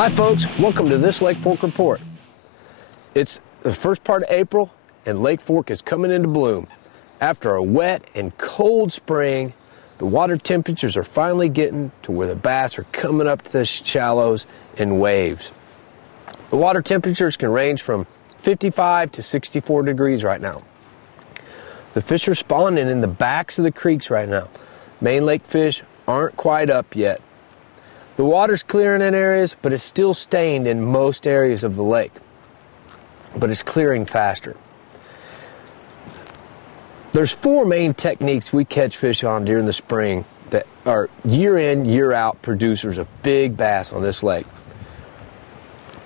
Hi folks, welcome to this Lake Fork Report. It's the first part of April and Lake Fork is coming into bloom. After a wet and cold spring, the water temperatures are finally getting to where the bass are coming up to the shallows in waves. The water temperatures can range from 55 to 64 degrees right now. The fish are spawning in the backs of the creeks right now. Main lake fish aren't quite up yet. The water's clearing in areas, but it's still stained in most areas of the lake. But it's clearing faster. There's four main techniques we catch fish on during the spring that are year in, year out producers of big bass on this lake.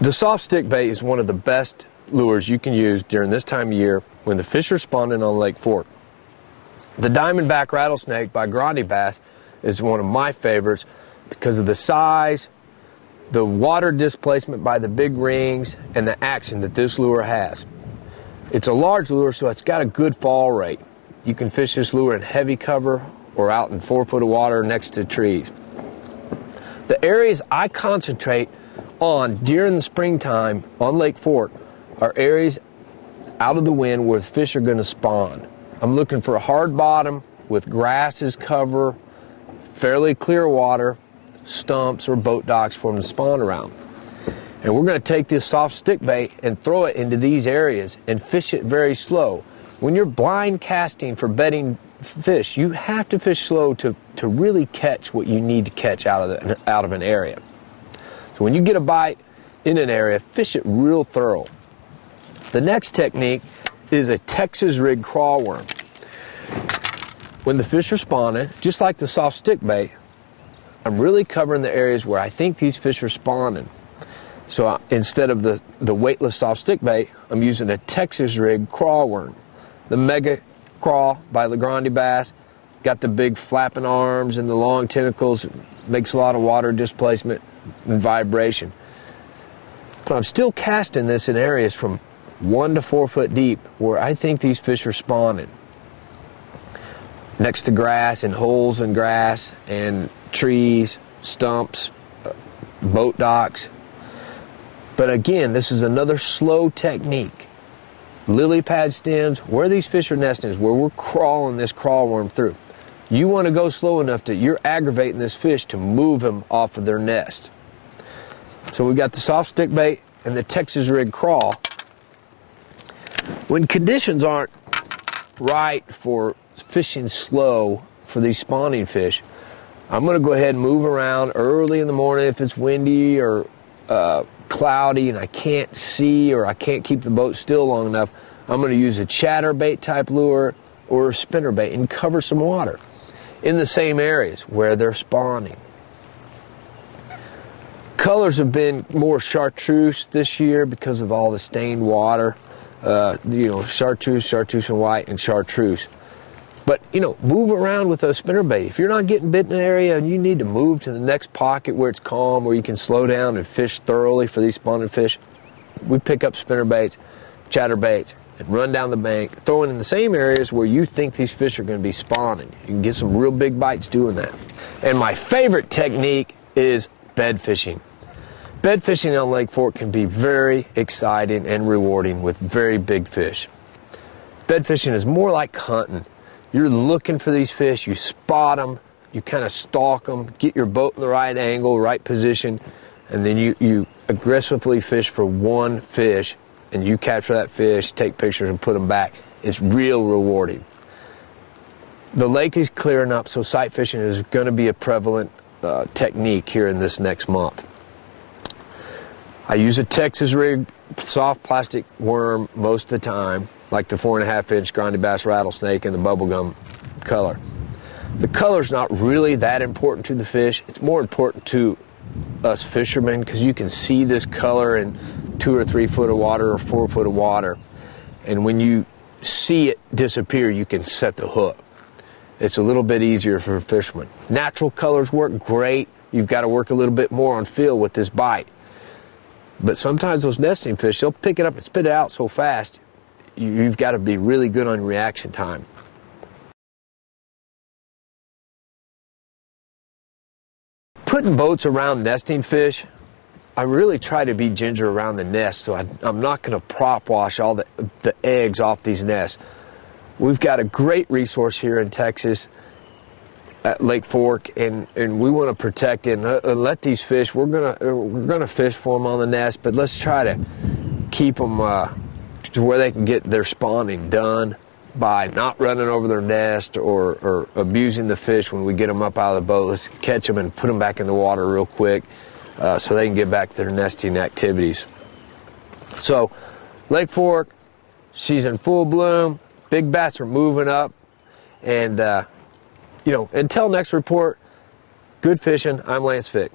The soft stick bait is one of the best lures you can use during this time of year when the fish are spawning on Lake Fork. The diamondback rattlesnake by Grande Bass is one of my favorites because of the size, the water displacement by the big rings, and the action that this lure has. It's a large lure, so it's got a good fall rate. You can fish this lure in heavy cover or out in 4 foot of water next to trees. The areas I concentrate on during the springtime on Lake Fork are areas out of the wind where the fish are going to spawn. I'm looking for a hard bottom with grass as cover, fairly clear water, stumps or boat docks for them to spawn around. And we're going to take this soft stick bait and throw it into these areas and fish it very slow. When you're blind casting for bedding fish, you have to fish slow to really catch what you need to catch out of an area. So when you get a bite in an area, fish it real thorough. The next technique is a Texas rig crawl worm. When the fish are spawning, just like the soft stick bait, I'm really covering the areas where I think these fish are spawning. So instead of the weightless soft stick bait, I'm using a Texas rig crawl worm. The Mega Crawl by Grande Bass, got the big flapping arms and the long tentacles, makes a lot of water displacement and vibration. But I'm still casting this in areas from 1 to 4 foot deep where I think these fish are spawning. Next to grass and holes in grass and trees, stumps, boat docks. But again, this is another slow technique. Lily pad stems, where these fish are nesting is where we're crawling this crawl worm through. You want to go slow enough that you're aggravating this fish to move them off of their nest. So we've got the soft stick bait and the Texas rig crawl. When conditions aren't right for fishing slow for these spawning fish, I'm going to go ahead and move around early in the morning if it's windy or cloudy and I can't see or I can't keep the boat still long enough. I'm going to use a chatterbait type lure or a spinnerbait and cover some water in the same areas where they're spawning. Colors have been more chartreuse this year because of all the stained water. Chartreuse and white, and chartreuse. But, move around with a spinnerbait. If you're not getting bit in an area and you need to move to the next pocket where it's calm, where you can slow down and fish thoroughly for these spawning fish, we pick up spinnerbaits, chatterbaits, and run down the bank, throwing in the same areas where you think these fish are going to be spawning. You can get some real big bites doing that. And my favorite technique is bed fishing. Bed fishing on Lake Fork can be very exciting and rewarding with very big fish. Bed fishing is more like hunting. You're looking for these fish, you spot them, you kind of stalk them, get your boat in the right angle, right position, and then you aggressively fish for one fish, and you capture that fish, take pictures, and put them back. It's real rewarding. The lake is clearing up, so sight fishing is going to be a prevalent technique here in this next month. I use a Texas rig soft plastic worm most of the time, like the 4.5-inch Grande Bass rattlesnake and the bubblegum color. The color's not really that important to the fish. It's more important to us fishermen because you can see this color in 2 or 3 foot of water or 4 foot of water. And when you see it disappear, you can set the hook. It's a little bit easier for fishermen. Natural colors work great. You've got to work a little bit more on feel with this bite. But sometimes those nesting fish, they'll pick it up and spit it out so fast, you've got to be really good on reaction time. Putting boats around nesting fish I really try to be ginger around the nest, so I'm not going to prop wash all the eggs off these nests. We've got a great resource here in Texas at Lake Fork, and we want to protect it and let these fish. We're gonna fish for them on the nest, but let's try to keep them to where they can get their spawning done by not running over their nest or abusing the fish when we get them up out of the boat. Let's catch them and put them back in the water real quick so they can get back to their nesting activities. So, Lake Fork, she's in full bloom. Big bass are moving up, and you know, until next report, good fishing. I'm Lance Vick.